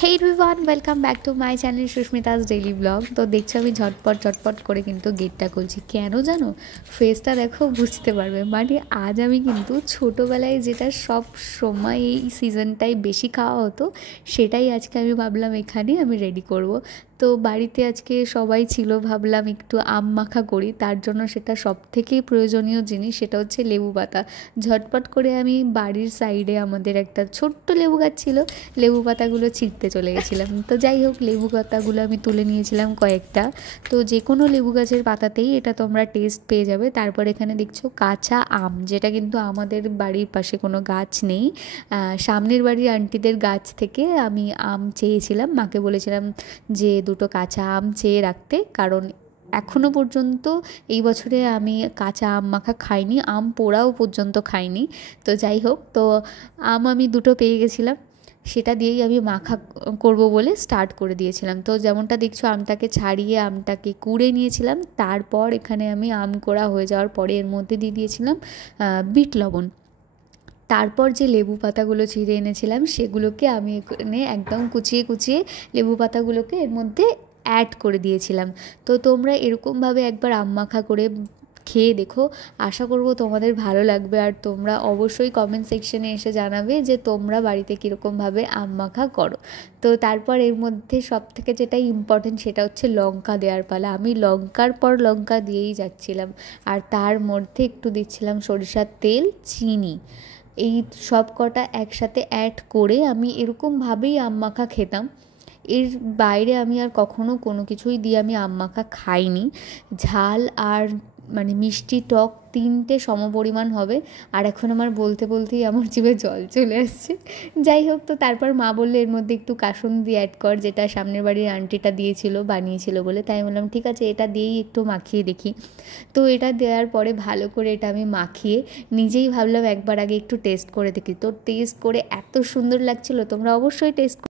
Hey everyone welcome back to my channel Sushmita's daily vlog. तो देखছো আমি ঝটপট করে কিন্তু গেটটা খুলছি। কেন জানো? ফেসটা দেখো বুঝতে পারবে। মানে আজ আমি কিন্তু ছোটোবেলায় যেটা সব সময় এই সিজনটাই বেশি খাওয়া হতো সেটাই আজকে আমি ভাবলাম এখানে আমি রেডি করব। তো বাড়িতে আজকে সবাই ছিল, ভাবলাম একটু আম মাখা করি। তার জন্য সেটা সবথেকেই প্রয়োজনীয় জিনিস, সেটা হচ্ছে লেবু পাতা। ঝটপট করে আমি বাড়ির সাইডে আমাদের একটা ছোট্ট লেবু গাছ ছিল, লেবু পাতাগুলো ছিঁড়তে চলে গেছিলাম। তো যাই হোক, লেবু পাতাগুলো আমি তুলে নিয়েছিলাম কয়েকটা। তো যে কোনো লেবু গাছের পাতাতেই এটা তোমরা টেস্ট পেয়ে যাবে। তারপর এখানে দেখছো কাঁচা আম, যেটা কিন্তু আমাদের বাড়ির পাশে কোনো গাছ নেই, সামনের বাড়ির আন্টিদের গাছ থেকে আমি আম চেয়েছিলাম। মাকে বলেছিলাম যে দুটো কাঁচা আম চেয়ে রাখতে, কারণ এখনও পর্যন্ত এই বছরে আমি কাঁচা আম মাখা খাইনি, আম পোড়াও পর্যন্ত খাইনি। তো যাই হোক, তো আম আমি দুটো পেয়ে গেছিলাম, সেটা দিয়েই আমি মাখা করব বলে স্টার্ট করে দিয়েছিলাম। তো যেমনটা দেখছো, আমটাকে ছাড়িয়ে আমটাকে কুড়ে নিয়েছিলাম। তারপর এখানে আমি আম কোড়া হয়ে যাওয়ার পরে এর মধ্যে দিয়ে দিয়েছিলাম বিট লবণ। তারপর যে লেবু পাতাগুলো ছিঁড়ে এনেছিলাম সেগুলোকে আমি এখানে একদম কুচিয়ে কুচিয়ে লেবু পাতাগুলোকে এর মধ্যে অ্যাড করে দিয়েছিলাম। তো তোমরা এরকমভাবে একবার আম মাখা করে খেয়ে দেখো, আশা করব তোমাদের ভালো লাগবে। আর তোমরা অবশ্যই কমেন্ট সেকশনে এসে জানাবে যে তোমরা বাড়িতে কীরকমভাবে আম মাখা করো। তো তারপর এর মধ্যে সবথেকে যেটা ইম্পর্টেন্ট সেটা হচ্ছে লঙ্কা দেওয়ার পালা। আমি লঙ্কার পর লঙ্কা দিয়েই যাচ্ছিলাম, আর তার মধ্যে একটু দিচ্ছিলাম সরিষার তেল, চিনি। এই সব কটা একসাথে অ্যাড করে আমি এরকমভাবেই আম মাখা খেতাম। এর বাইরে আমি আর কখনো কোনো কিছুই দিয়ে আমি আম মাখা খাইনি। ঝাল আর মানে মিষ্টি টক তিনটে সমপরিমাণ হবে। আর এখন আমার বলতে বলতেই আমার জিভে জল চলে আসছে। যাই হোক, তো তারপর মা বললো এর মধ্যে একটু কাসুন্দি অ্যাড কর, যেটা সামনের বাড়ির আন্টিটা দিয়েছিল, বানিয়েছিল বলে। তাই বললাম ঠিক আছে, এটা দিয়েই একটু মাখিয়ে দেখি। তো এটা দেওয়ার পরে ভালো করে এটা আমি মাখিয়ে নিজেই ভাবলাম একবার আগে একটু টেস্ট করে দেখি। তো টেস্ট করে এত সুন্দর লাগছিলো, তোমরা অবশ্যই টেস্ট